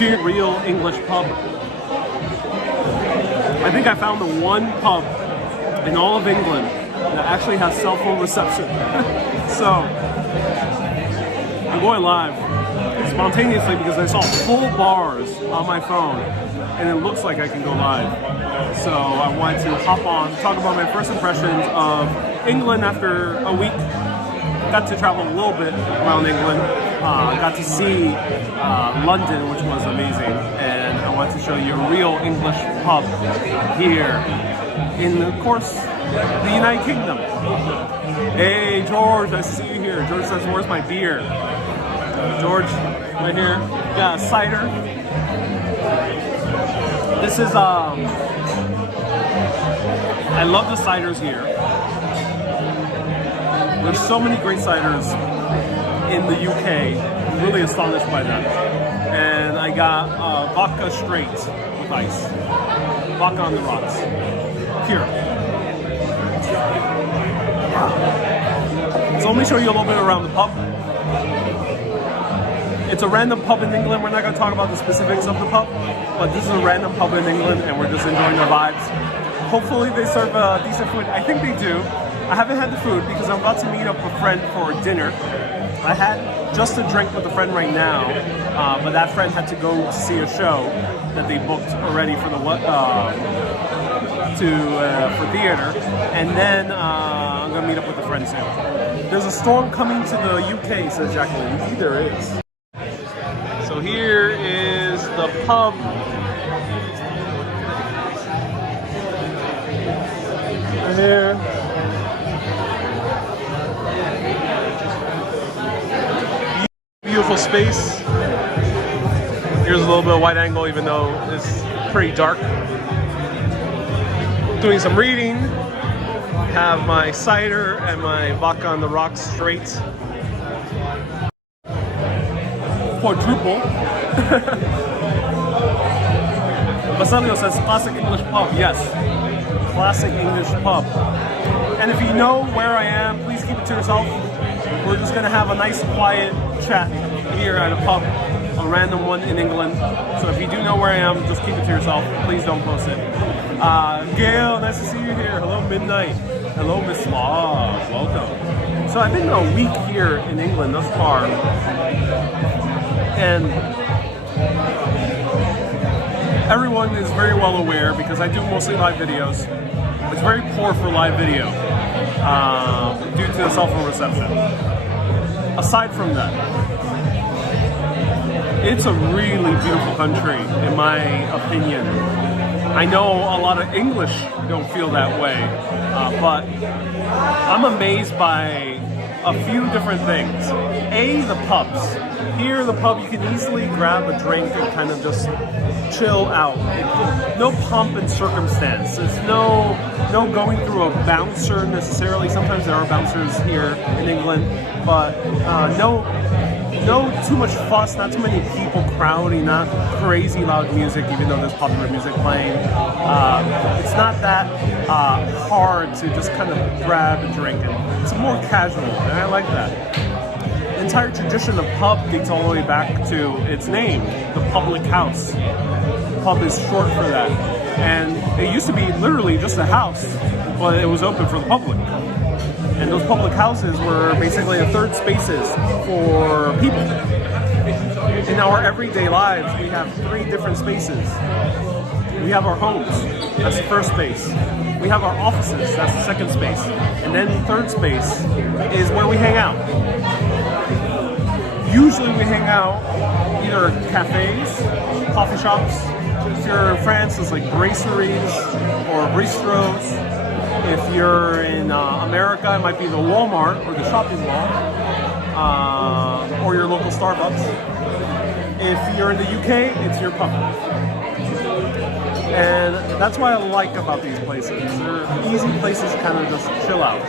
Cheer, real English pub. I think I found the one pub in all of England that actually has cell phone reception. So I'm going live spontaneously because I saw full bars on my phone and it looks like I can go live. So I wanted to hop on, talk about my first impressions of England after a week. Got to travel a little bit around England. Got to see London, which was amazing. And I wanted to show you a real English pub here in, of course, the United Kingdom. Hey, George, nice to see you here. George says, where's my beer? George, right here. Got a cider. This is, I love the ciders here. There's so many great ciders in the UK. I'm really astonished by that. And I got vodka straight with ice. Vodka on the rocks. Here. So let me show you a little bit around the pub. It's a random pub in England. We're not going to talk about the specifics of the pub, but this is a random pub in England and we're just enjoying the vibes. Hopefully they serve decent food. I think they do. I haven't had the food because I'm about to meet up with a friend for dinner. I had just a drink with a friend right now, but that friend had to go to see a show that they booked already for the for theater, and then I'm gonna meet up with a friend soon. There's a storm coming to the UK, says Jacqueline. Indeed there is. So here is the pub. Right here. Beautiful space. Here's a little bit of wide angle, even though it's pretty dark. Doing some reading. Have my cider and my vodka on the rocks straight. Quadruple. Basilio says classic English pub. Yes, classic English pub. And if you know where I am, please keep it to yourself. We're just gonna have a nice quiet chat here at a pub, a random one in England. So if you do know where I am, just keep it to yourself. Please don't post it. Gail, nice to see you here. Hello, Midnight. Hello, Miss Law. Welcome. So I've been a week here in England thus far, and everyone is very well aware because I do mostly live videos. It's very poor for live video due to the cell phone reception. Aside from that, it's a really beautiful country, in my opinion. I know a lot of English don't feel that way, but I'm amazed by a few different things. A, the pubs. Here, the pub, you can easily grab a drink and kind of just chill out. No pomp and circumstance. There's no going through a bouncer necessarily. Sometimes there are bouncers here in England, but no too much fuss, not too many people crowding, not crazy loud music, even though there's popular music playing. It's not that hard to just kind of grab a drink, and it's more casual, and I like that. The entire tradition of pub dates all the way back to its name, the public house. Pub is short for that. And it used to be literally just a house, but it was open for the public. And those public houses were basically the third spaces for people. In our everyday lives, we have three different spaces. We have our homes, that's the first space. We have our offices, that's the second space. And then the third space is where we hang out. Usually we hang out either cafes, coffee shops. If you're in France, it's like brasseries or bistros. If you're in America, it might be the Walmart or the shopping mall, or your local Starbucks. If you're in the UK, it's your pub. And that's what I like about these places. They're easy places to kind of just chill out.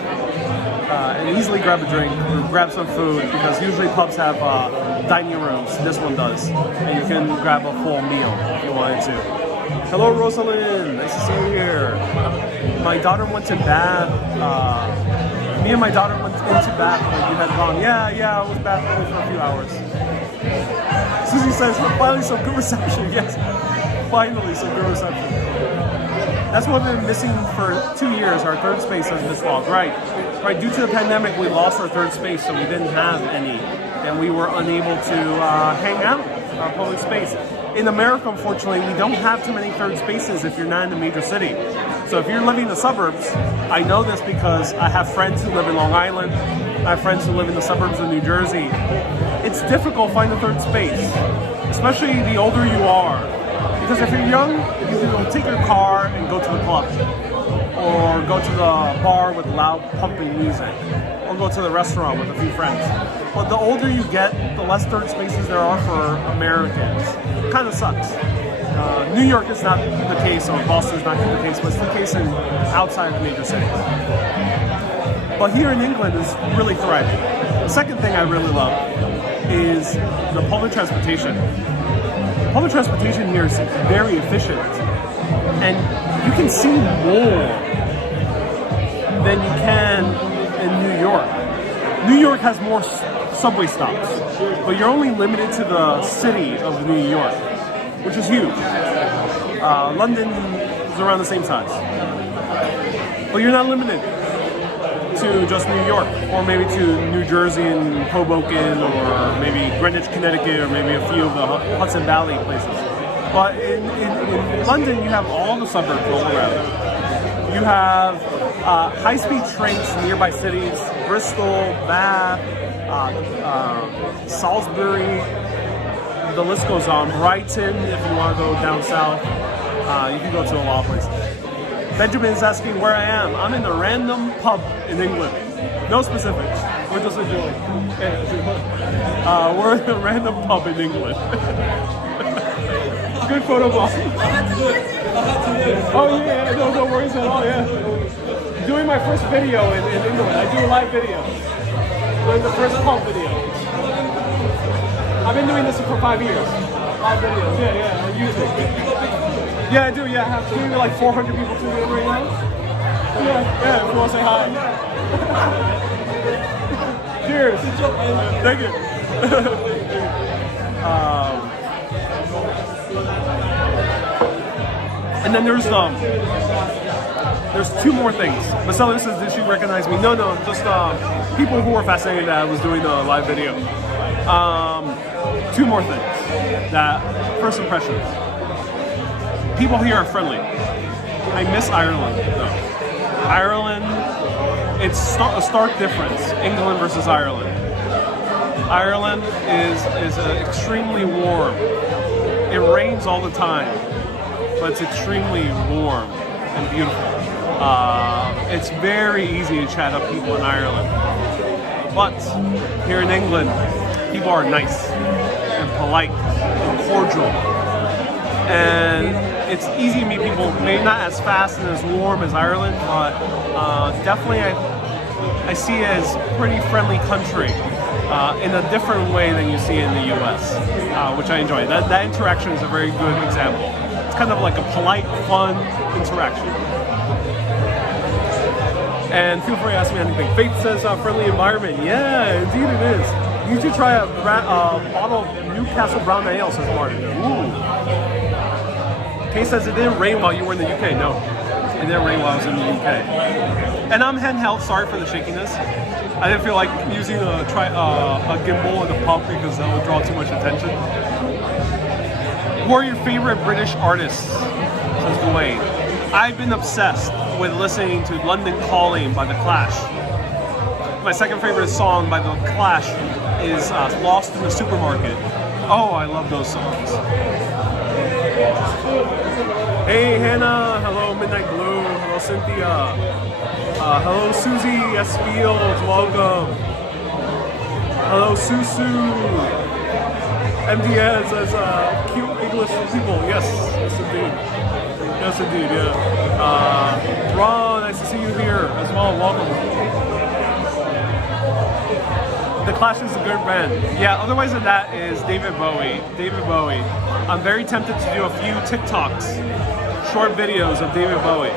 And easily grab a drink or grab some food, because usually pubs have dining rooms. This one does. And you can grab a full meal if you wanted to. Hello, Rosalind. Nice to see you here. My daughter went to Bath. Me and my daughter went into Bath when you had gone. Yeah, I was Bath only for a few hours. Susie says, finally some good reception. Yes, finally some good reception. That's what we've been missing for 2 years, our third space as this vlog. Right. Due to the pandemic, we lost our third space, so we didn't have any. And we were unable to hang out in our public space. In America, unfortunately, we don't have too many third spaces if you're not in a major city. So if you're living in the suburbs, I know this because I have friends who live in Long Island. I have friends who live in the suburbs of New Jersey. It's difficult to find a third space, especially the older you are. Because if you're young, you can take your car and go to the club, or go to the bar with loud pumping music, or go to the restaurant with a few friends. But the older you get, the less third spaces there are for Americans. It kind of sucks. New York is not the case, or Boston is not the case, but it's the case in outside of major cities. But here in England is really thriving. The second thing I really love is the public transportation. Public transportation here is very efficient, and you can see more than you can in New York. New York has more subway stops, but you're only limited to the city of New York, which is huge. London is around the same size, but you're not limited to just New York, or maybe to New Jersey and Hoboken, or maybe Greenwich, Connecticut, or maybe a few of the Hudson Valley places. But in London, you have all the suburbs all around. You have high-speed trains to nearby cities: Bristol, Bath, Salisbury. The list goes on. Brighton, if you want to go down south, you can go to a lot of places. Benjamin is asking where I am. I'm in a random pub in England. No specifics. We're just enjoying. We're in a random pub in England. Good photo boss. Oh yeah, no worries at all. Yeah, doing my first video in England. I do a live video. Doing the first pub video. I've been doing this for 5 years. Live videos. Yeah. I use it. Yeah, I do. Yeah, I have like 400 people tuning in right now. Yeah. If you want to say hi. Cheers. Thank you. And then there's two more things. Marcella says, did she recognize me? No, just people who were fascinated that I was doing a live video. Two more things. That first impressions. People here are friendly. I miss Ireland though. Ireland, it's a stark difference. England versus Ireland. Ireland is extremely warm. It rains all the time, but it's extremely warm and beautiful. It's very easy to chat up people in Ireland. But here in England, people are nice and polite and cordial. And it's easy to meet people, maybe not as fast and as warm as Ireland, but definitely I see it as a pretty friendly country in a different way than you see in the US, which I enjoy. That interaction is a very good example. It's kind of like a polite, fun interaction. And feel free to ask me anything. Faith says friendly environment. Yeah, indeed it is. You should try a bottle of Newcastle Brown Ale, says Martin. Ooh. Kay says it didn't rain while you were in the UK. No, it didn't rain while I was in the UK. And I'm handheld. Sorry for the shakiness. I didn't feel like using a gimbal in a pump because that would draw too much attention. Who are your favorite British artists? Says Dwayne. I've been obsessed with listening to London Calling by The Clash. My second favorite song by The Clash is Lost in the Supermarket. Oh, I love those songs. Hey Hannah, hello Midnight Blue, hello Cynthia, hello Susie S. Fields, welcome. Hello Susu. MDS as cute English people, yes indeed. Yes indeed, yeah. Ron, nice to see you here as well, welcome. The Clash is a good band. Yeah, otherwise than that is David Bowie. I'm very tempted to do a few TikToks, short videos of David Bowie.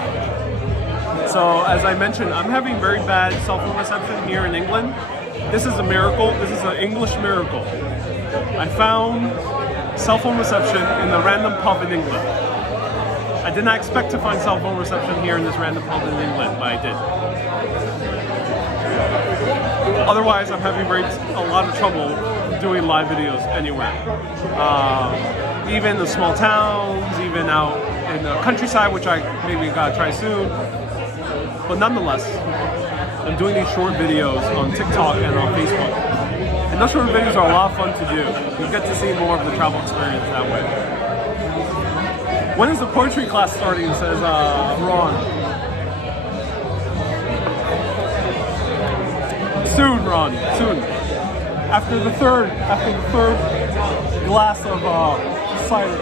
So as I mentioned, I'm having very bad cell phone reception here in England. This is a miracle. This is an English miracle. I found cell phone reception in a random pub in England. I did not expect to find cell phone reception here in this random pub in England, but I did. Otherwise, I'm having a lot of trouble doing live videos anywhere. Even the small towns, even out in the countryside, which I maybe gotta try soon. But nonetheless, I'm doing these short videos on TikTok and on Facebook. And those short videos are a lot of fun to do. You get to see more of the travel experience that way. When is the poetry class starting, says Ron. Soon, Ron, soon. After the third glass of cider.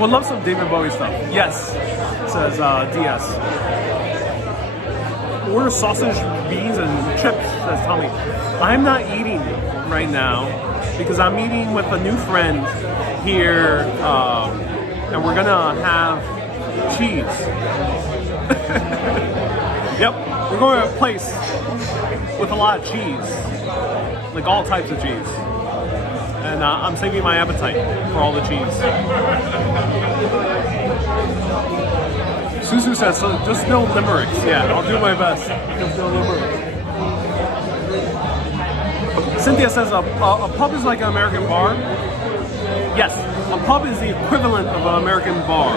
Would love some David Bowie stuff. Yes, says DS. Order sausage, beans, and chips, says Tommy. I'm not eating right now because I'm eating with a new friend here, and we're gonna have cheese. Yep, we're going to a place with a lot of cheese, like all types of cheese. And I'm saving my appetite for all the cheese. Susu says, so just no limericks. Yeah, I'll do my best. Just no limericks. Cynthia says, a pub is like an American bar. Yes, a pub is the equivalent of an American bar.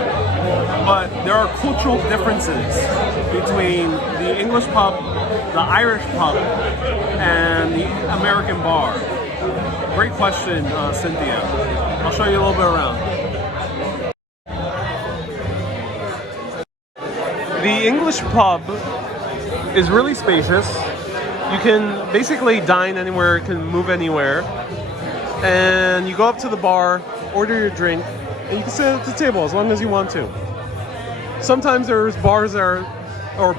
But there are cultural differences between the English pub, the Irish pub, and the American bar. Great question, Cynthia. I'll show you a little bit around. The English pub is really spacious. You can basically dine anywhere, can move anywhere. And you go up to the bar, order your drink, and you can sit at the table as long as you want to. Sometimes there's bars or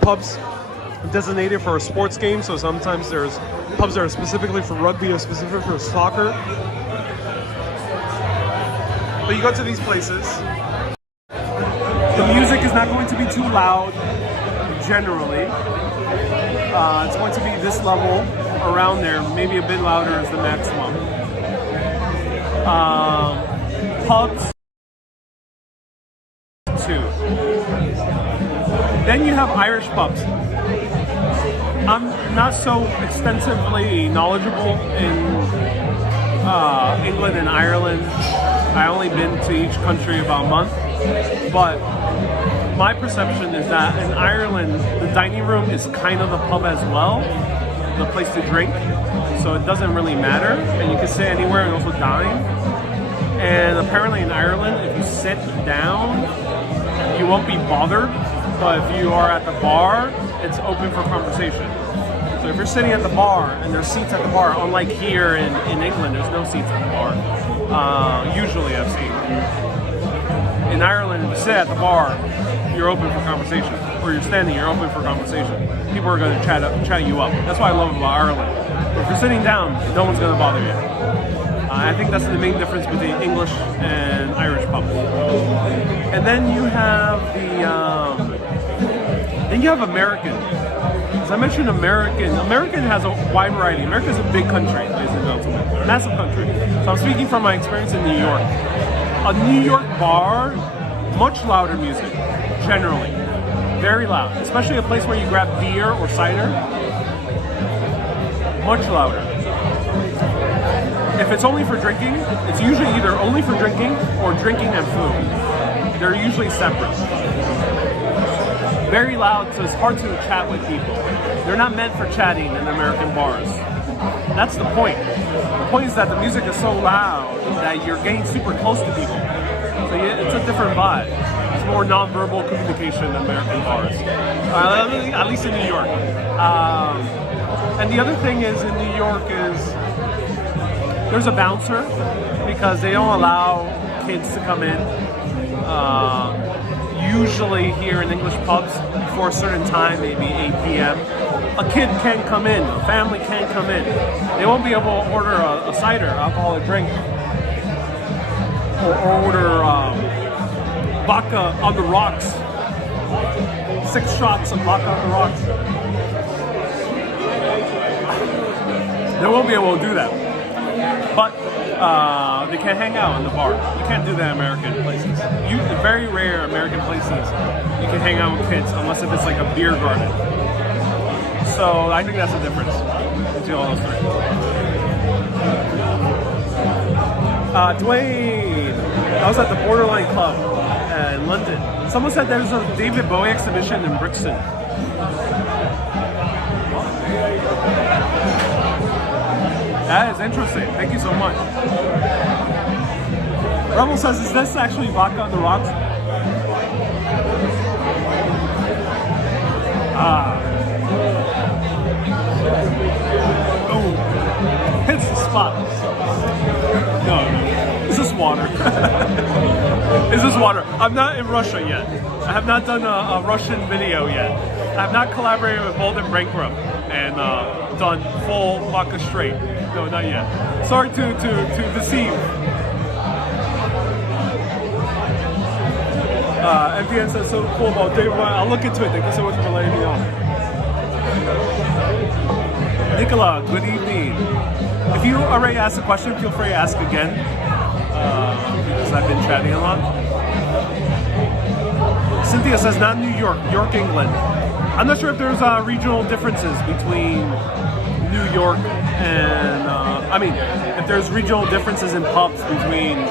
pubs designated for a sports game, so sometimes there's pubs that are specifically for rugby or specific for soccer. But you go to these places. The music is not going to be too loud, generally. It's going to be this level, around there, maybe a bit louder is the maximum. Pubs, too. Then you have Irish pubs. I'm not so extensively knowledgeable in England and Ireland. I only been to each country about a month, but my perception is that in Ireland, the dining room is kind of the pub as well, the place to drink, so it doesn't really matter, and you can sit anywhere and also dine. And apparently in Ireland, if you sit down, you won't be bothered, but if you are at the bar, it's open for conversation. So if you're sitting at the bar and there's seats at the bar, unlike here in England, there's no seats at the bar. Usually I've seen. In Ireland, if you sit at the bar, you're open for conversation. Or you're standing, you're open for conversation. People are going to chat you up. That's what I love about Ireland. But if you're sitting down, no one's going to bother you. I think that's the main difference between English and Irish pubs. And then you have American. As I mentioned, American has a wide variety. America is a big country, ladies and gentlemen, massive country. So I'm speaking from my experience in New York. A New York bar, much louder music, generally, very loud. Especially a place where you grab beer or cider, much louder. If it's only for drinking, it's usually either only for drinking or drinking and food. They're usually separate. Very loud, so it's hard to chat with people. They're not meant for chatting in American bars. That's the point. The point is that the music is so loud that you're getting super close to people. So it's a different vibe. It's more non-verbal communication in American bars. At least in New York. And the other thing is in New York is there's a bouncer because they don't allow kids to come in. Usually here in English pubs, before a certain time, maybe 8 p.m., a kid can come in, a family can come in. They won't be able to order a cider, alcoholic drink, or order vodka on the rocks. 6 shots of vodka on the rocks. They won't be able to do that. But they can't hang out in the bar. You can't do that in American places. Very rare American places you can hang out with kids unless if it's like a beer garden. So I think that's the difference between all those three. Dwayne, I was at the Borderline Club in London. Someone said there's a David Bowie exhibition in Brixton. That is interesting. Thank you so much. Rebel says, is this actually vodka on the rocks? Oh, hits the spot. No. Is this water? Is this water? I'm not in Russia yet. I have not done a Russian video yet. I have not collaborated with Bolden Bankrupt and done full vodka straight. No, not yet. Sorry to deceive. MPN says so cool about David. I'll look into it. Thank you so much for letting me know. Nicola, good evening. If you already asked a question, feel free to ask again. Because I've been chatting a lot. Cynthia says not New York, York, England. I'm not sure if there's regional differences between New York and, if there's regional differences in pubs between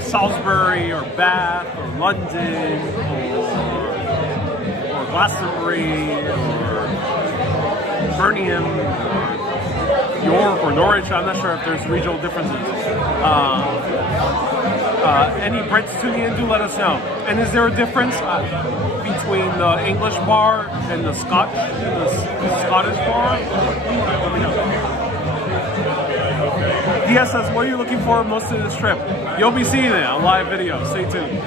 Salisbury or Bath or London or Glastonbury or Birmingham or York or Norwich. I'm not sure if there's regional differences. Any Brits tuning in, do let us know. And is there a difference between the English bar and the Scottish bar? Let me know. DS says, what are you looking for most of this trip? You'll be seeing it on live video. Stay tuned.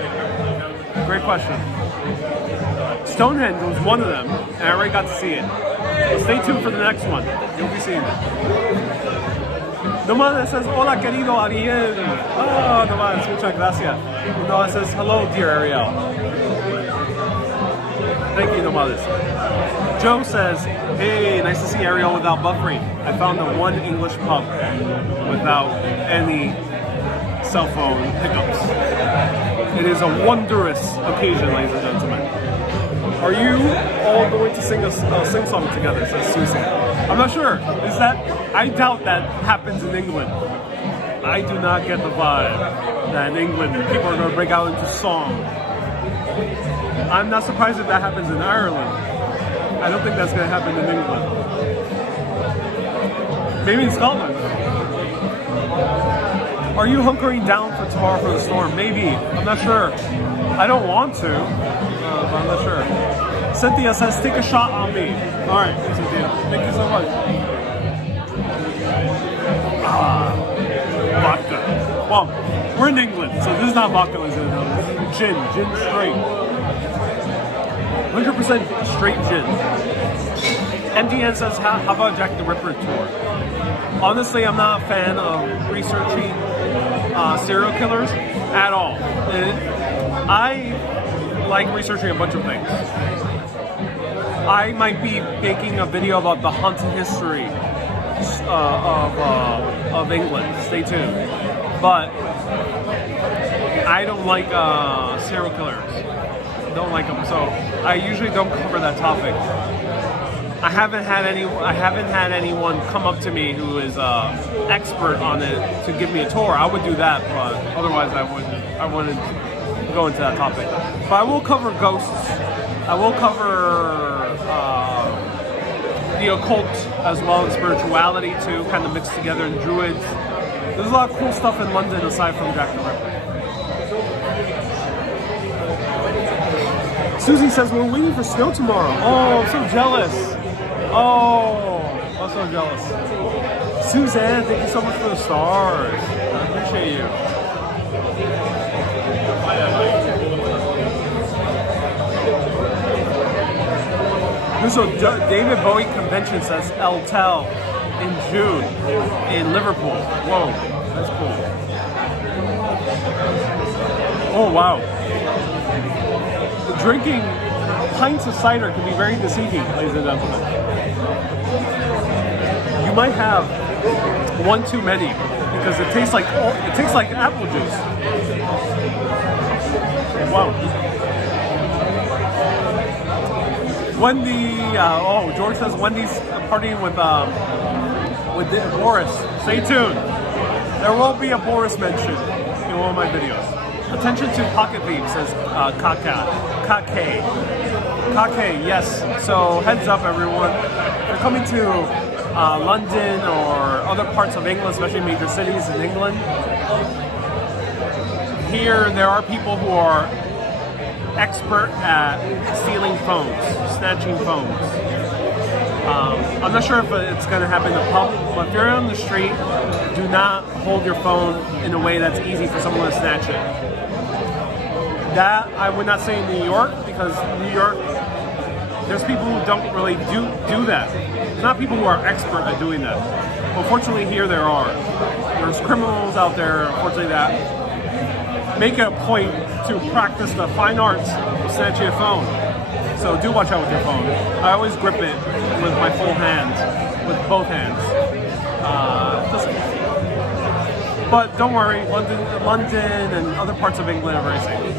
Great question. Stonehenge was one of them, and I already got to see it. So stay tuned for the next one. You'll be seeing it. Nomad says, hola querido Ariel. Oh, Nomad, muchas gracias. Nomad says, hello dear Ariel. Thank you, Nomades. Joe says, hey, nice to see Ariel without buffering. I found the one English pub without any cell phone hiccups. It is a wondrous occasion, ladies and gentlemen. Are you all going to sing a sing-song together, says Susie. I'm not sure. I doubt that happens in England. I do not get the vibe that in England people are going to break out into song. I'm not surprised if that happens in Ireland. I don't think that's going to happen in England. Maybe in Scotland. Are you hunkering down for tomorrow for the storm? Maybe. I'm not sure. I don't want to, but I'm not sure. Cynthia says, take a shot on me. All right, Cynthia. Thank you so much. Vodka. Well, we're in England, so this is not vodka, ladies and gentlemen. This is gin straight. 100% straight gin. MDN says, how about Jack the Ripper tour? Honestly, I'm not a fan of researching serial killers at all. I like researching a bunch of things. I might be making a video about the haunted history of England. Stay tuned. But I don't like serial killers. Don't like them, so I usually don't cover that topic. I haven't had anyone come up to me who is expert on it to give me a tour. I would do that, but otherwise I wouldn't go into that topic. But I will cover ghosts. I will cover the occult as well as spirituality too, kind of mixed together, and druids. There's a lot of cool stuff in London aside from Jack the Ripper. Susie says, we're waiting for snow tomorrow. Oh, I'm so jealous. Oh, I'm so jealous. Suzanne, thank you so much for the stars. I appreciate you. So David Bowie convention says El Tel in June in Liverpool. Whoa, that's cool. Oh, wow. Drinking pints of cider can be very deceiving, ladies and gentlemen. might have one too many because it tastes like apple juice. Wow. Wendy, George says Wendy's partying with Boris. Stay tuned. There will be a Boris mention in one of my videos. Attention to pocket thieves, says Kake, yes. So heads up, everyone. If you're coming to London or other parts of England, especially major cities in England, here there are people who are expert at stealing phones, snatching phones. I'm not sure if it's going to happen in a pub, but if you're on the street, do not hold your phone in a way that's easy for someone to snatch it. That I would not say in New York, because New York, there's people who don't really do that. It's not people who are expert at doing that. But fortunately here there are. There's criminals out there, unfortunately, that make it a point to practice the fine arts of snatching a phone. So do watch out with your phone. I always grip it with my full hand, with both hands. But don't worry, London and other parts of England are very safe.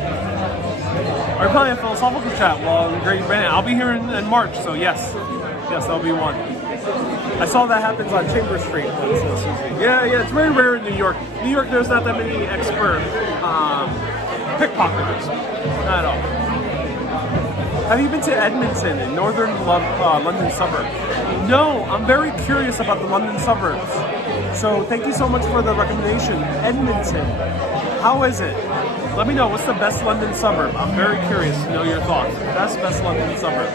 Are you playing a philosophical chat? Well, great band. I'll be here in March, so yes, that'll be one. I saw that happens on Chamber Street. Yeah, it's very rare in New York. New York, there's not that many expert pickpocketers. Not at all. Have you been to Edmonton in northern London suburbs? No, I'm very curious about the London suburbs. So thank you so much for the recommendation. Edmonton, how is it? Let me know, what's the best London suburb? I'm very curious to know your thoughts. Best London suburb.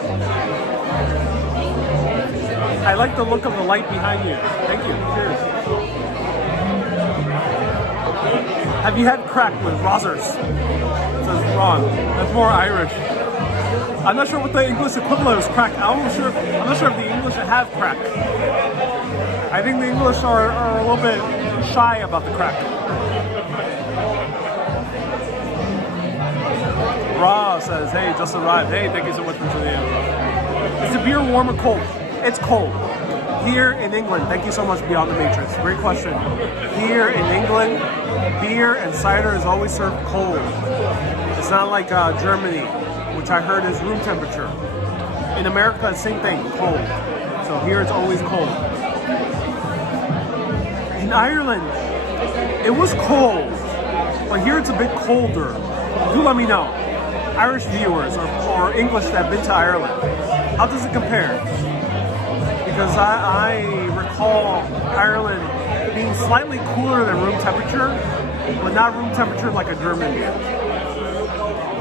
I like the look of the light behind you. Thank you. Cheers. Have you had crack with Rozzers? It says Ron. That's more Irish. I'm not sure what the English equivalent is crack. I'm not sure if the English have crack. I think the English are a little bit shy about the crack. Ra says, hey, just arrived. Hey, thank you so much for tuning in. Is the beer warm or cold? It's cold. Here in England, thank you so much, Beyond the Matrix. Great question. Here in England, beer and cider is always served cold. It's not like Germany, which I heard is room temperature. In America, same thing, cold. So here it's always cold. In Ireland, it was cold, but here it's a bit colder. Do let me know, Irish viewers or English that have been to Ireland, how does it compare? Because I recall Ireland being slightly cooler than room temperature, but not room temperature like a German beer.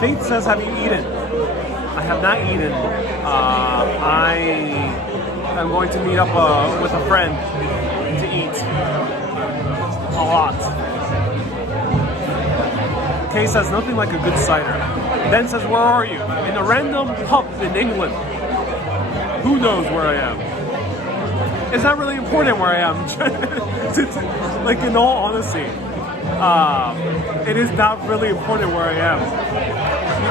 Faith says, have you eaten? I have not eaten. I am going to meet up with a friend to eat a lot. Kay says, nothing like a good cider. Ben says, where are you? In a random pub in England. Who knows where I am? It's not really important where I am. Like, in all honesty, it is not really important where I am.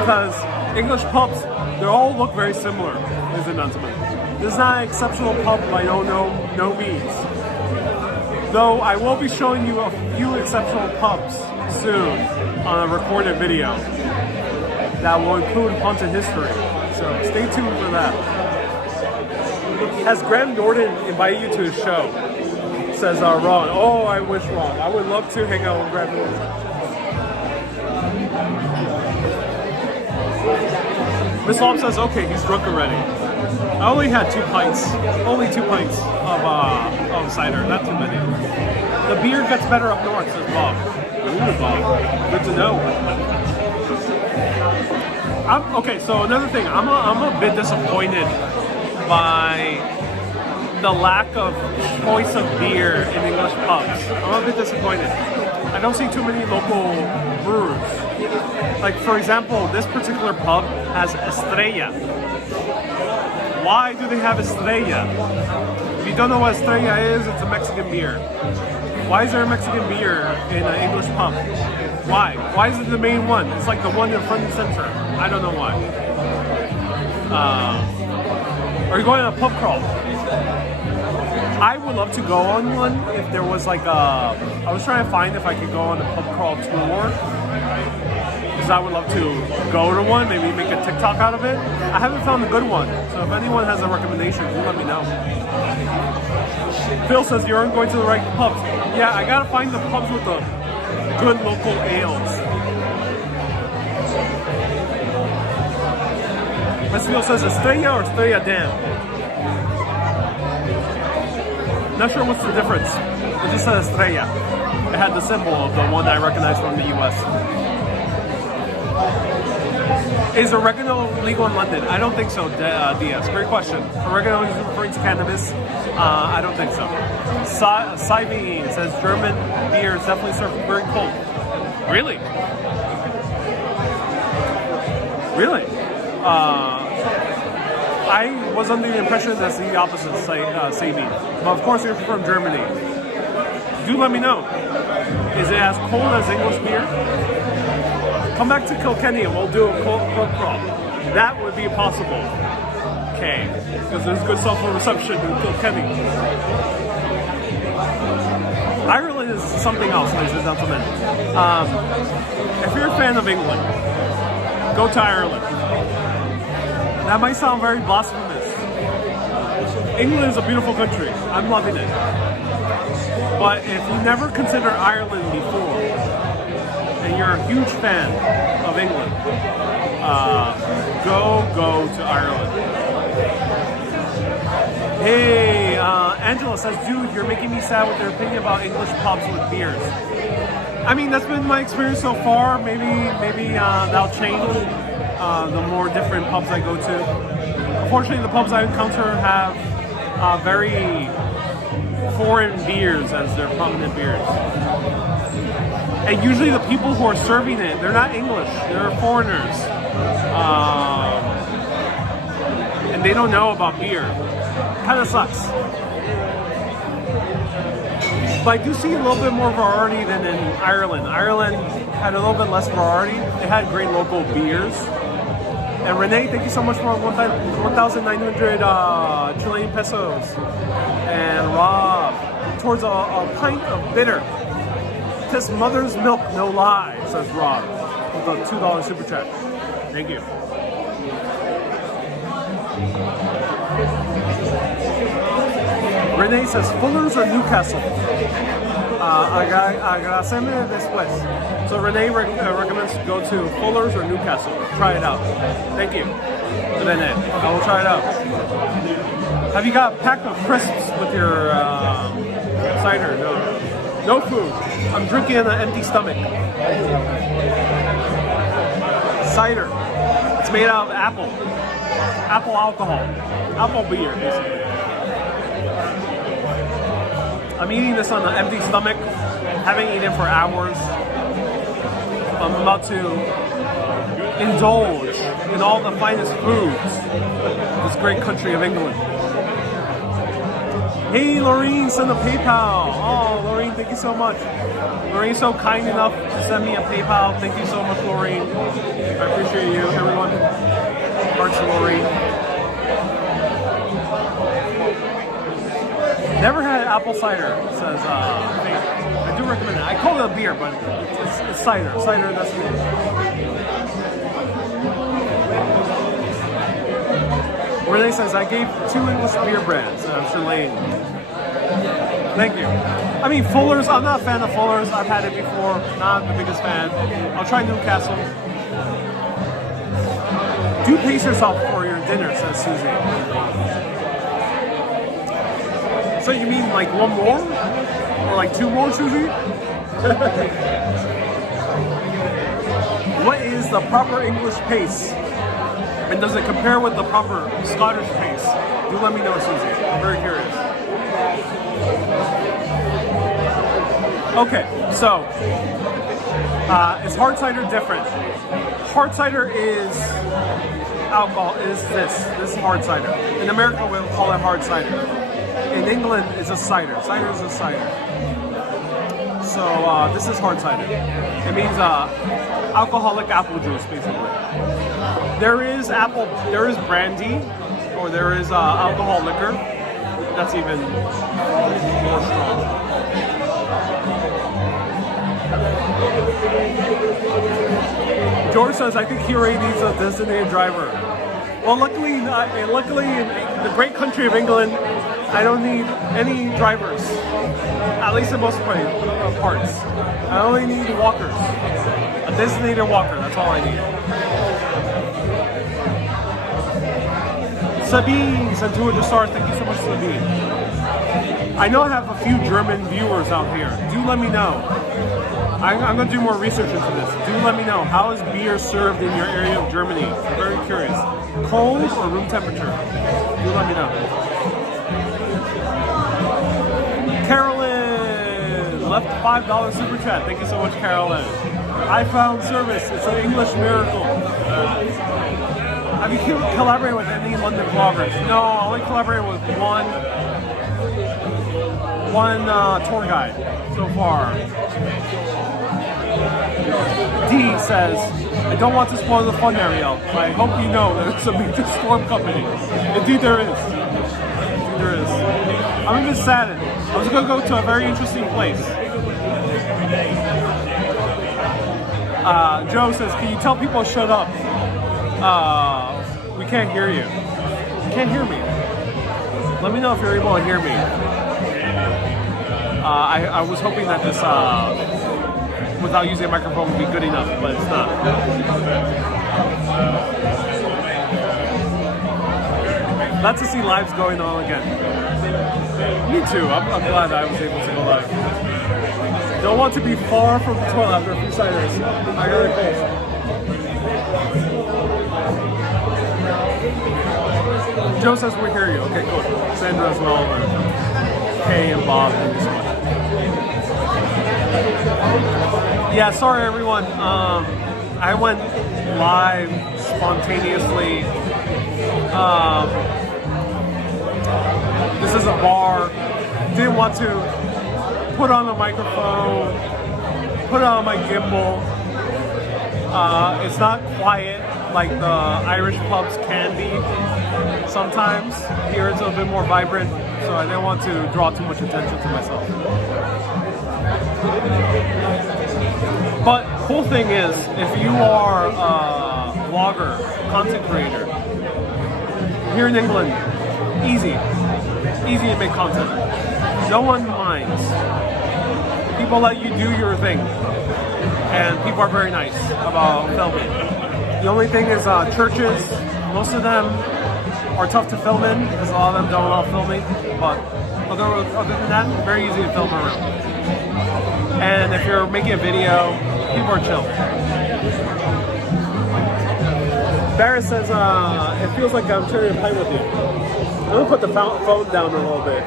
Because English pubs, they all look very similar, is it not? This is not an exceptional pub by no means. Though I will be showing you a few exceptional pubs soon on a recorded video that will include haunted history. So stay tuned for that. Has Graham Norton invited you to his show? Says Ron. Oh, I wish, Ron. I would love to hang out with Graham Norton. Miss Lom says, okay, he's drunk already. I only had 2 pints. Only 2 pints of cider, not too many. The beer gets better up north, says Bob. Ooh, Bob. Good to know. Okay, so another thing, I'm a bit disappointed by the lack of choice of beer in English pubs. I'm a bit disappointed. I don't see too many local brewers. Like, for example, this particular pub has Estrella. Why do they have Estrella? If you don't know what Estrella is, it's a Mexican beer. Why is there a Mexican beer in an English pub? Why? Why is it the main one? It's like the one in front and center. I don't know why. Are you going on a pub crawl? I would love to go on one if there was like a. I was trying to find if I could go on a pub crawl tour. Because I would love to go to one, maybe make a TikTok out of it. I haven't found a good one, so if anyone has a recommendation, do let me know. Phil says you aren't going to the right pubs. Yeah, I gotta find the pubs with the good local ales. Phil says Estrella or Estrella Dam. Not sure what's the difference. It just says Estrella. It had the symbol of the one that I recognize from the US. Is oregano legal in London? I don't think so, Diaz. Great question. Oregano is referring to cannabis? I don't think so. Sivine says German beer is definitely served very cold. Really? Really? I was under the impression that's the opposite, Sabine. But of course, you're from Germany. Do let me know. Is it as cold as English beer? Come back to Kilkenny and we'll do a cold crawl. That would be possible. Okay, because there's good cell reception in Kilkenny. Ireland is something else, ladies and gentlemen. If you're a fan of England, go to Ireland. That might sound very blasphemous. England is a beautiful country. I'm loving it. But if you never considered Ireland before, and you're a huge fan of England, go to Ireland. Hey, Angela says, dude, you're making me sad with your opinion about English pubs with beers. I mean, that's been my experience so far. Maybe that'll change the more different pubs I go to. Unfortunately, the pubs I encounter have very foreign beers as their prominent beers. And usually the people who are serving it, they're not English, they're foreigners. And they don't know about beer. Kind of sucks. But I do see a little bit more variety than in Ireland. Ireland had a little bit less variety. They had great local beers. And Renee, thank you so much for 1,900 Chilean pesos. And Rob, towards a pint of bitter. This mother's milk, no lie, says Rob, with a $2 super chat. Thank you. Renee says, Fuller's or Newcastle? Agradeceme después. So Renee recommends to go to Fuller's or Newcastle. Try it out. Thank you, Renee. I will try it out. Have you got a pack of crisps with your cider? No food. I'm drinking on an empty stomach. Cider. It's made out of apple. Apple alcohol. Apple beer, basically. I'm eating this on an empty stomach. Haven't eaten for hours. I'm about to indulge in all the finest foods of this great country of England. Hey, Lorene, send a PayPal. Oh, Lorene, thank you so much. Lorene's so kind enough to send me a PayPal. Thank you so much, Lorene. I appreciate you, everyone. Hearts to Lorene. Never had apple cider, says I do recommend it. I call it a beer, but it's cider. Cider, that's me. Renee says, I gave 2 English beer brands, Chilean. Thank you. I mean, Fuller's, I'm not a fan of Fuller's. I've had it before. Not the biggest fan. I'll try Newcastle. Do pace yourself for your dinner, says Susie. So you mean like one more? Or like 2 more, Susie? What is the proper English pace? And does it compare with the proper Scottish pace? Do let me know, Susie. I'm very curious. Okay, so is hard cider different? Hard cider is alcohol. Is this is hard cider? In America, we'll call it hard cider. In England, it's a cider. Cider is a cider. So this is hard cider. It means alcoholic apple juice, basically. There is brandy, or there is alcohol liquor that's even more strong. George says, I think he already needs a designated driver. Well, luckily in the great country of England, I don't need any drivers, at least in most parts. I only need walkers. A designated walker, that's all I need. Sabine sent 200 stars. Thank you so much, Sabine. I know I have a few German viewers out here. Do let me know. I'm going to do more research into this. Do let me know. How is beer served in your area of Germany? I'm very curious. Cold or room temperature? Do let me know. Carolyn left $5 super chat. Thank you so much, Carolyn. I found service. It's an English miracle. Have you collaborated with any London vloggers? No, I only collaborated with one tour guide so far. D says, I don't want to spoil the fun, Ariel, but I hope you know that it's a major storm company. Indeed there is. Indeed there is. I'm even saddened. I was going to go to a very interesting place. Joe says, can you tell people to shut up? We can't hear you. You can't hear me. Let me know if you're able to hear me. I was hoping that this, without using a microphone, would be good enough, but it's not. Glad to see lives going on again. Me too. I'm glad I was able to go live. Don't want to be far from the toilet after a few ciders. I got it close. Joe says we hear you. Okay, cool. Sandra as well, and Kay and Bob. Thank you so much. Yeah, sorry everyone. I went live spontaneously. This is a bar. Didn't want to put on a microphone, put on my gimbal. It's not quiet like the Irish pubs can be sometimes. Here it's a bit more vibrant, so I didn't want to draw too much attention to myself. But cool thing is, if you are a vlogger, content creator, here in England, easy to make content. No one minds. People let you do your thing, and people are very nice about filming. The only thing is churches, most of them are tough to film in because a lot of them don't allow filming, but other than that, very easy to film around. And if you're making a video, people are chill. Barrett says, it feels like I'm sharing a pint with you. I'm gonna put the phone down a little bit.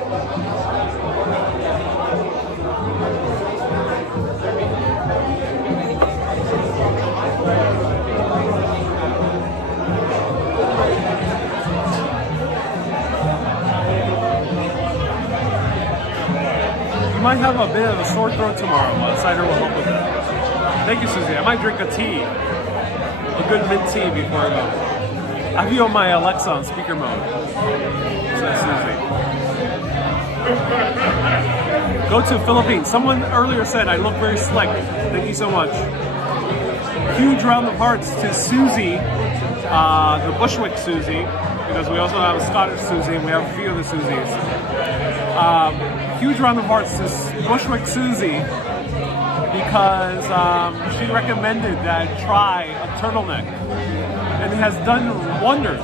You might have a bit of a sore throat tomorrow, but cider will help with that. Thank you, Susie. I might drink a tea. A good mint tea before I go. I have you on my Alexa on speaker mode. Says Susie. Go to Philippines. Someone earlier said I look very slick. Thank you so much. Huge round of hearts to Susie, the Bushwick Susie, because we also have a Scottish Susie and we have a few of the Susies. Huge round of hearts to Bushwick Susie because she recommended that I try a turtleneck, and it has done wonders.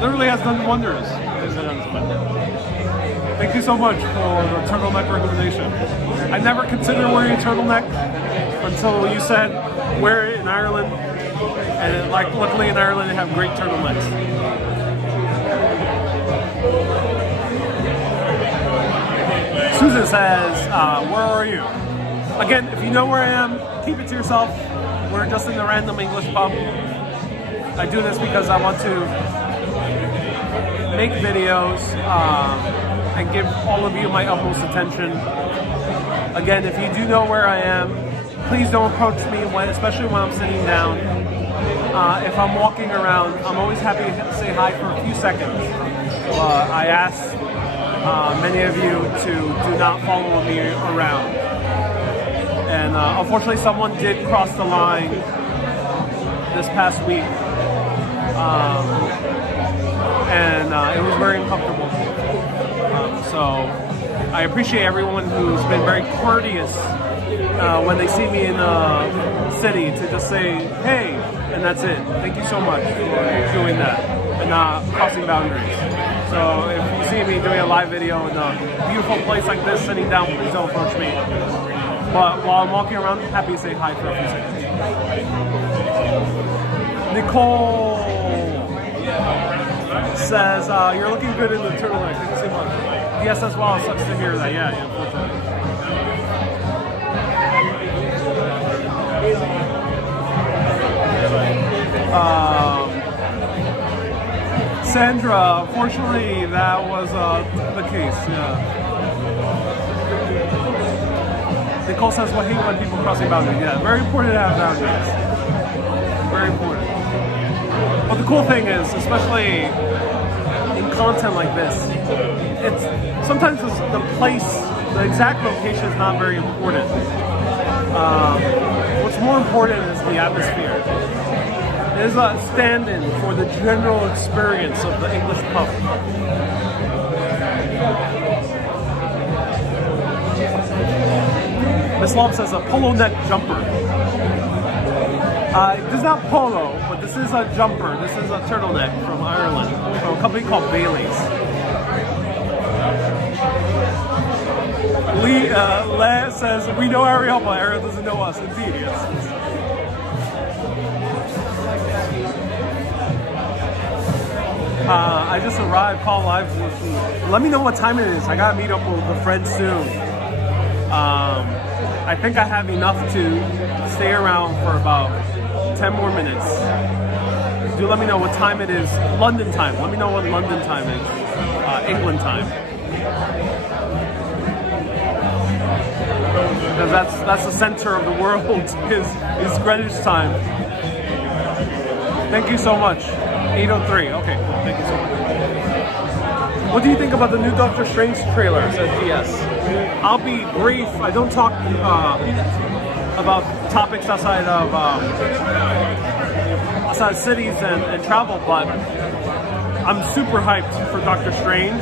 Literally has done wonders, ladies and gentlemen. Thank you so much for the turtleneck recommendation. I never considered wearing a turtleneck until you said wear it in Ireland, and luckily in Ireland they have great turtlenecks. Susan says, where are you? Again, if you know where I am, keep it to yourself. We're just in the random English pub. I do this because I want to make videos and give all of you my utmost attention. Again, if you do know where I am, please don't approach me, especially when I'm sitting down. If I'm walking around, I'm always happy to say hi for a few seconds. I ask many of you to do not follow me around. And unfortunately, someone did cross the line this past week. And it was very uncomfortable. So I appreciate everyone who's been very courteous when they see me in the city to just say, hey, and that's it. Thank you so much for doing that and not crossing boundaries. So if you see me doing a live video in a beautiful place like this, sitting down, please don't approach me. But while I'm walking around, happy to say hi for a few seconds. Nicole says, you're looking good in the turtleneck. Thank you so much. Yes, as well. It sucks to hear that. Yeah, unfortunately. Sandra, unfortunately, that was the case. Yeah. Nicole says, well, I hate when people crossing boundaries. Yeah, very important to have boundaries. Very important. But the cool thing is, especially in content like this, it's sometimes the place, the exact location is not very important. What's more important is the atmosphere. It is a stand-in for the general experience of the English pub. Miss Love says a polo neck jumper. This is not polo, but this is a jumper. This is a turtleneck from Ireland, from a company called Bailey's. Le says, we know Ariel, but Ariel doesn't know us. Indeed, yes. I just arrived, call live with food. Let me know what time it is. I gotta meet up with a friend soon. I think I have enough to stay around for about 10 more minutes. Do let me know what time it is. London time. Let me know what London time is. England time. Because that's the center of the world is Greenwich time. Thank you so much. 8:03. Okay, cool. Thank you so much. What do you think about the new Doctor Strange trailer? Says DS. I'll be brief. I don't talk about topics outside of cities and travel, but I'm super hyped for Doctor Strange.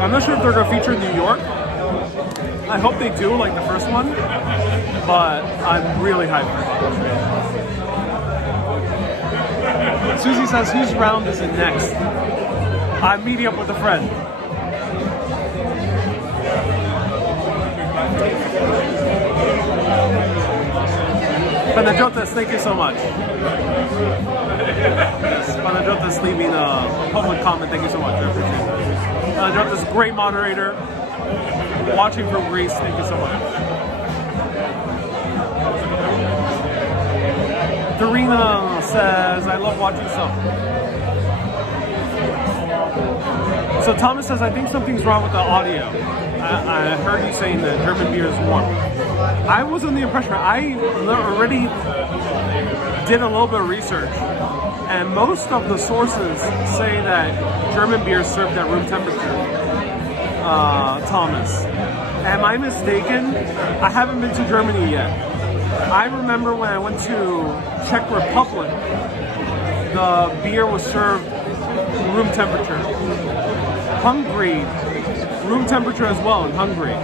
I'm not sure if they're going to feature New York. I hope they do, like the first one, but I'm really hyped for Doctor Strange. Susie says, whose round is it next? I'm meeting up with a friend. Panajotas, thank you so much. Yes, Panajotas leaving a public comment, thank you so much. I appreciate it. Panajotas, great moderator. Watching from Greece, thank you so much. Dorina says, I love watching some. So Thomas says, I think something's wrong with the audio. I heard you saying that German beer is warm. I was under the impression, I already did a little bit of research, and most of the sources say that German beer is served at room temperature. Thomas. Am I mistaken? I haven't been to Germany yet. I remember when I went to Czech Republic, the beer was served room temperature. Hungary, room temperature as well in Hungary.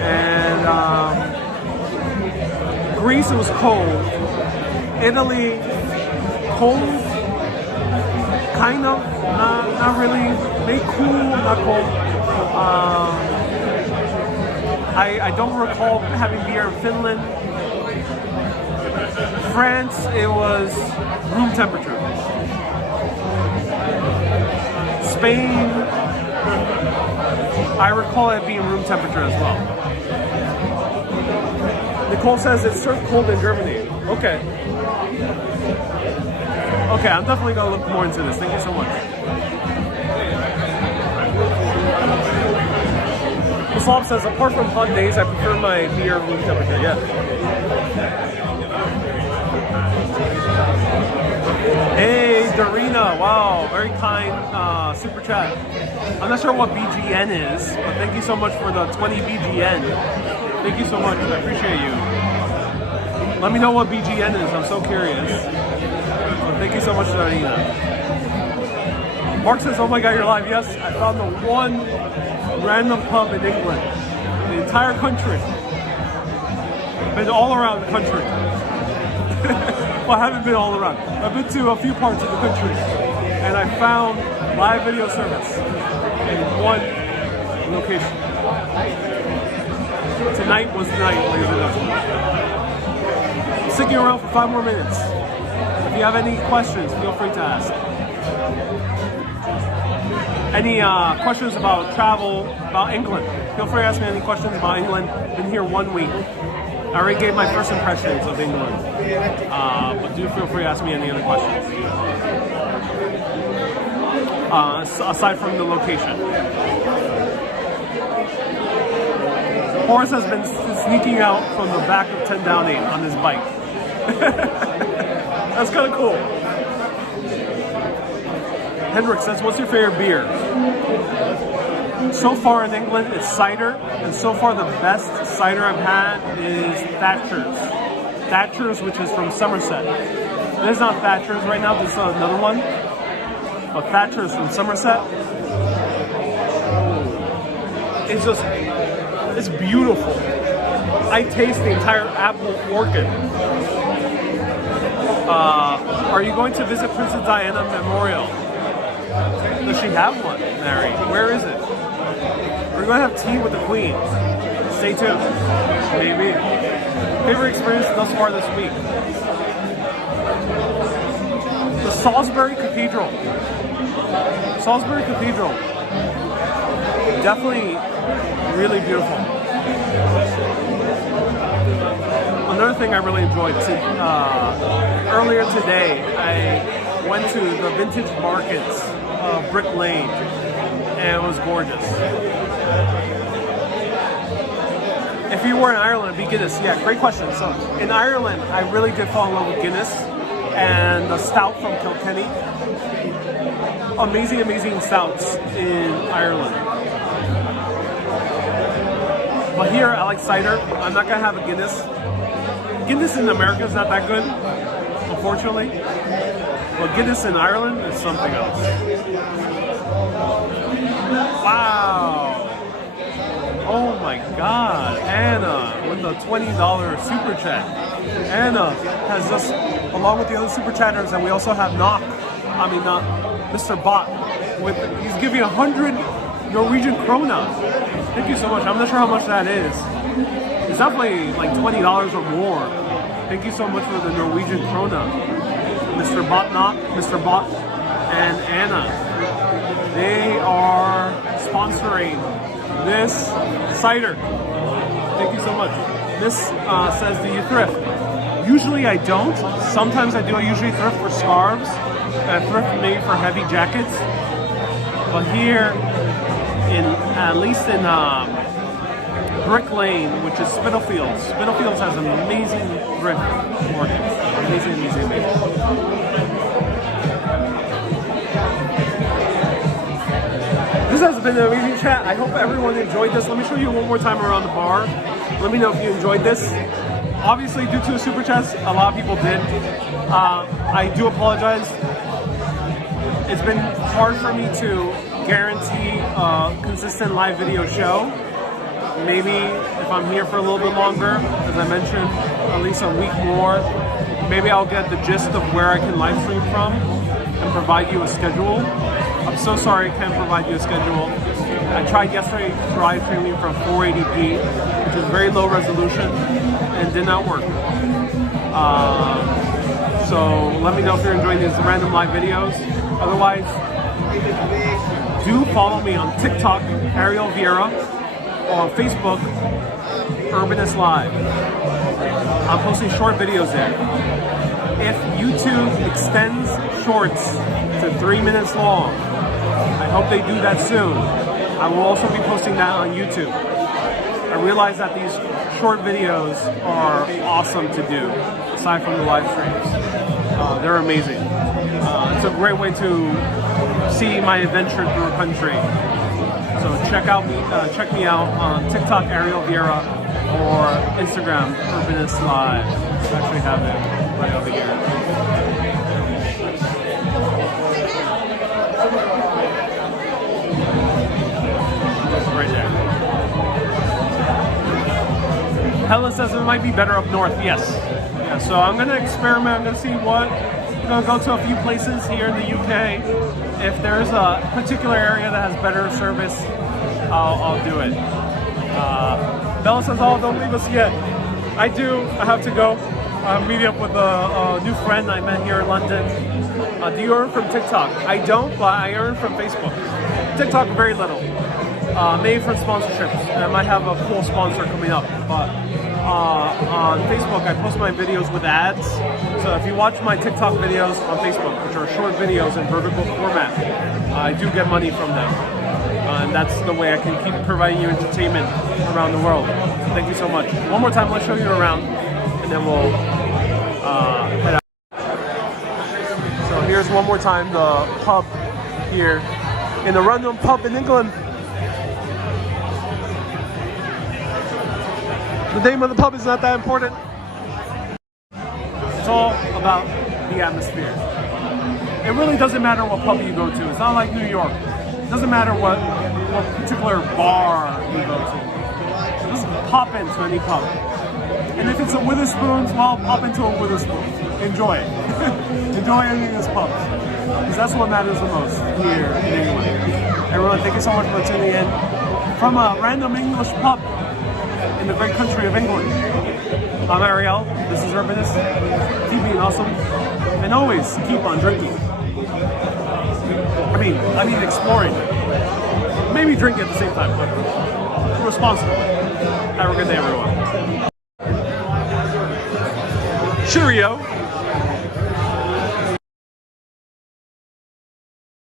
And Greece, it was cold. Italy, cold, kind of, not really. Maybe cool, not cold. I don't recall having beer in Finland. France, it was room temperature. Spain, I recall it being room temperature as well. Nicole says it's served cold in Germany. Okay. Okay, I'm definitely going to look more into this. Thank you so much. Slav says, apart from hot days, I prefer my beer room temperature. Yeah. Hey, Darina. Wow, very kind super chat. I'm not sure what BGN is, but thank you so much for the 20 BGN. Thank you so much. I appreciate you. Let me know what BGN is. I'm so curious. So thank you so much, Darina. Mark says, oh my God, you're live. Yes, I found the one random pub in England. The entire country. Been all around the country. Well, I haven't been all around. I've been to a few parts of the country. And I found live video service in one location. Tonight was the night, ladies and gentlemen. I'm sticking around for 5 more minutes. If you have any questions, feel free to ask. Any questions about travel, about England? Feel free to ask me any questions about England. Been here 1 week. I already gave my first impressions of England. But do feel free to ask me any other questions. Aside from the location. Horace has been sneaking out from the back of 10 Downing on his bike. That's kind of cool. Hendrik says, what's your favorite beer? So far in England, it's cider, and so far the best cider I've had is Thatcher's. Thatcher's, which is from Somerset. There's not Thatcher's right now, there's another one. But Thatcher's from Somerset. It's beautiful. I taste the entire apple orchid. Are you going to visit Princess Diana Memorial? Does she have one, Mary? Where is it? We're going to have tea with the Queen. Stay tuned. Maybe. Favorite experience thus far this week? The Salisbury Cathedral. Salisbury Cathedral. Definitely really beautiful. Another thing I really enjoyed, earlier today, I went to the vintage markets of Brick Lane, and it was gorgeous. If you were in Ireland, it'd be Guinness. Yeah, great question. So in Ireland, I really did fall in love with Guinness and the stout from Kilkenny. Amazing, amazing stouts in Ireland. But here, I like cider. I'm not gonna have a Guinness. Guinness in America is not that good, unfortunately. But Guinness in Ireland is something else. Wow. Oh my God, Anna with the $20 super chat. Anna has just, along with the other super chatters, and we also have Mr. Bot, he's giving 100 Norwegian krona. Thank you so much. I'm not sure how much that is. It's definitely like $20 or more. Thank you so much for the Norwegian krona. Mr. Mr. Bot, and Anna. They are sponsoring this cider. Thank you so much. This says, do you thrift? Usually I don't. Sometimes I do. I usually thrift for scarves. I thrift maybe for heavy jackets. But here, at least in Brick Lane, which is Spitalfields. Spitalfields has amazing thrift markets. Amazing, amazing, amazing. This has been an amazing chat. I hope everyone enjoyed this. Let me show you one more time around the bar. Let me know if you enjoyed this. Obviously, due to the super chats, a lot of people did. I do apologize. It's been hard for me to guarantee a consistent live video show. Maybe if I'm here for a little bit longer, as I mentioned, at least a week more, maybe I'll get the gist of where I can live stream from and provide you a schedule. I'm so sorry I can't provide you a schedule. I tried yesterday live streaming from 480p, which is very low resolution, and did not work. So let me know if you're enjoying these random live videos. Otherwise, do follow me on TikTok, Ariel Vieira, or on Facebook, Urbanist Live. I'm posting short videos there. If YouTube extends shorts to 3 minutes long, I hope they do that soon. I will also be posting that on YouTube. I realize that these short videos are awesome to do, aside from the live streams. They're amazing. It's a great way to see my adventure through a country. So check me out on TikTok, Ariel Vieira, or Instagram, Urbanist Live. I actually have it right over here. Right there. Helen says it might be better up north. Yes. Yeah, so I'm gonna experiment. I'm gonna see what. I'm gonna go to a few places here in the UK. If there's a particular area that has better service, I'll do it. Bella says, "Oh, don't leave us yet." I do. I have to go. I'm meeting up with a new friend I met here in London. Do you earn from TikTok? I don't, but I earn from Facebook. TikTok, very little. Maybe from sponsorships. I might have a cool sponsor coming up, but on Facebook I post my videos with ads. So if you watch my TikTok videos on Facebook, which are short videos in vertical format, I do get money from them. And that's the way I can keep providing you entertainment around the world. So thank you so much. One more time, let's show you around, and then we'll head out. So here's one more time the pub here in the Random Pub in England. The name of the pub is not that important. It's all about the atmosphere. It really doesn't matter what pub you go to. It's not like New York. It doesn't matter what particular bar you go to. So just pop into any pub. And if it's a Witherspoon's, well, pop into a Witherspoon's. Enjoy it. Enjoy any of these pubs. Because that's what matters the most here in England. Everyone, thank you so much for tuning in. From a random English pub in the great country of England. I'm Ariel, this is Urbanist. Keep being awesome, and always keep on drinking. I mean exploring. Maybe drink at the same time, but responsibly. Have a good day, everyone. Cheerio.